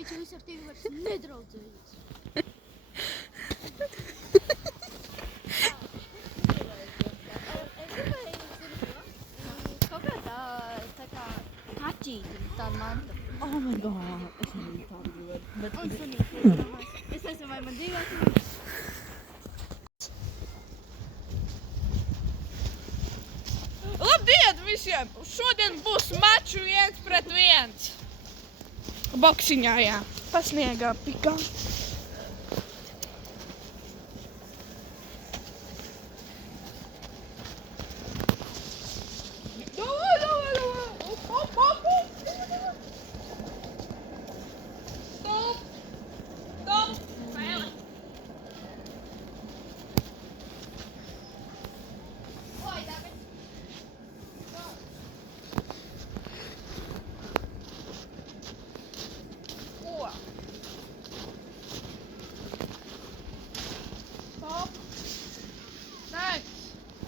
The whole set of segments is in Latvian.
tāpēc jūs ar tevi vairs nedraudzējies. Kaut kā tā kā kaķīti, tāda manta. Oh my god, es arī tādu gribētu. Un sunīti. Es esmu vai man divi atmiņas. Labdien visiem! Šodien būs maču 1-1. Boksiņā, jā. Pasniegā pikā.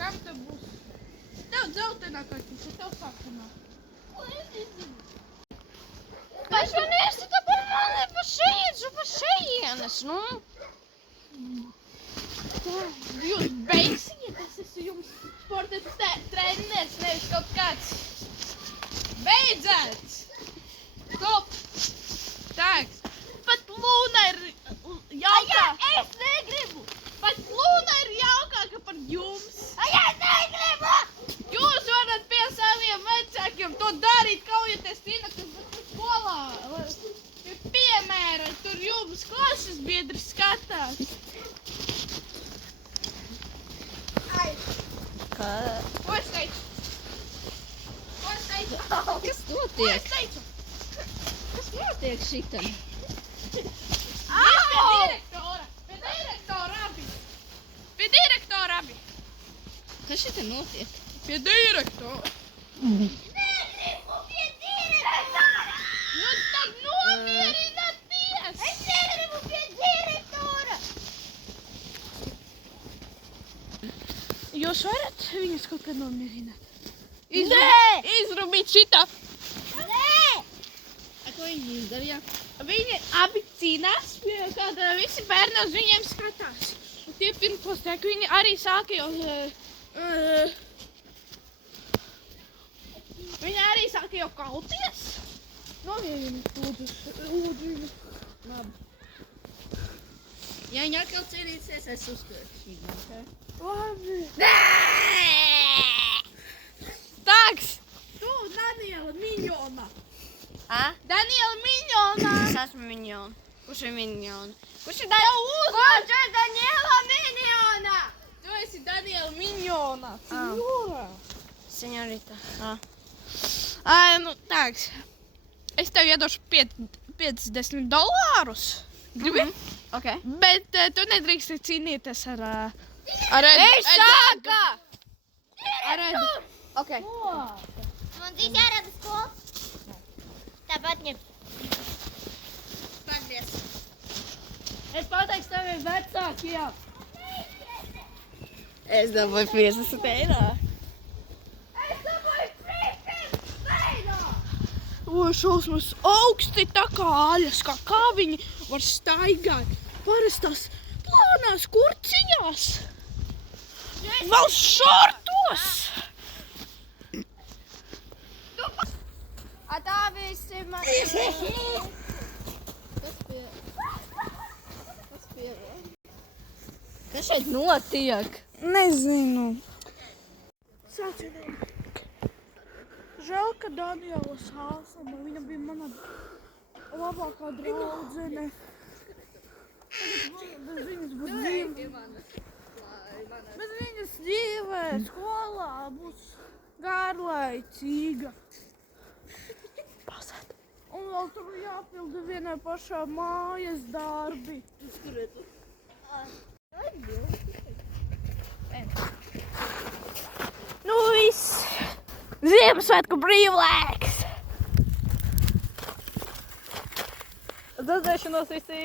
Kam te būs? Tev dzeltenā kaķis, tev sarkanā. Ko es izdarīju? Pašmanīsi tā par mani pa šejienes, nu? Jūs beigsiet, es esmu jums sporta treneris, nevis kaut kāds. Beidzēt! Stop! Tāks. Pat Lūna ir jaukā. Es negribu! Pat Lūna ir jaukāka par jums. Es negribu! Jūs varat pie saviem vecākiem to darīt, kaujoties Tīnakas skolā. Piemēra, tur jums klases biedri skatās. Ko es teicu? Ko es teicu? Kas Ko notiek? es teicu? Kas notiek šitam? Pie direktora! Pie direktora abi! Pie direktora abi! Kas šitam notiek? Pie direktora! Negribu pie direktora! Nu tad nomierināties! Es negribu pie direktora! Jūs varat viņus kaut kā nomierināt? Nē! Izrubīt šitā! Nē! Ko viņi izdarīja? Viņi abi cīnās, pie kāda visi bērni uz viņiem skatās. Un tie pirmpostek, viņi arī sāka jau... Viņi arī sāka jau kauties. Nomieriniet, lūdzu viņu. Labi. Ja viņi atkal cīnīsies, es uzstāšu viņu, ok? Labi. Nē! Tāks! Tu, Daniela Miņona! Daniela Miņona! Es esmu Miņona. Kurš ir Miņona? Kurš ir Kurš ir Daniela Miņona? Tu esi Daniela Miņona! Ah. Signora! Seņorita. Nu, tāks. Es tev iedošu $50. Gribi? Ok. Bet tu nedrīksti cīnīties ar sāka! Ar Edu. Ok. Man drīz jārada skola. Tāpat ņem. Pagriez. Es pateikšu taviem vecākiem. Es dabūju 50 eiro. Es dabūju 50 eiro! O, šausmas augsti tā kā aļas, kā viņi var staigāt parastās plānās kurciņās. Vēl šortos! Tā visi man... Kas šeit notiek? Nezinu. Sācienīgi. Žēl, ka Daniela Sāsama, viņa bija mana labākā draudzene. Tagad bez viņas būs dzīve. Bez viņas dzīve skolā būs garlaicīga. Pasēt. Un vēl tur jāpilda vienai pašā mājas darbi. Nu viss! Ziemassvētku brīvlaiks! Uz redzēšanos visi!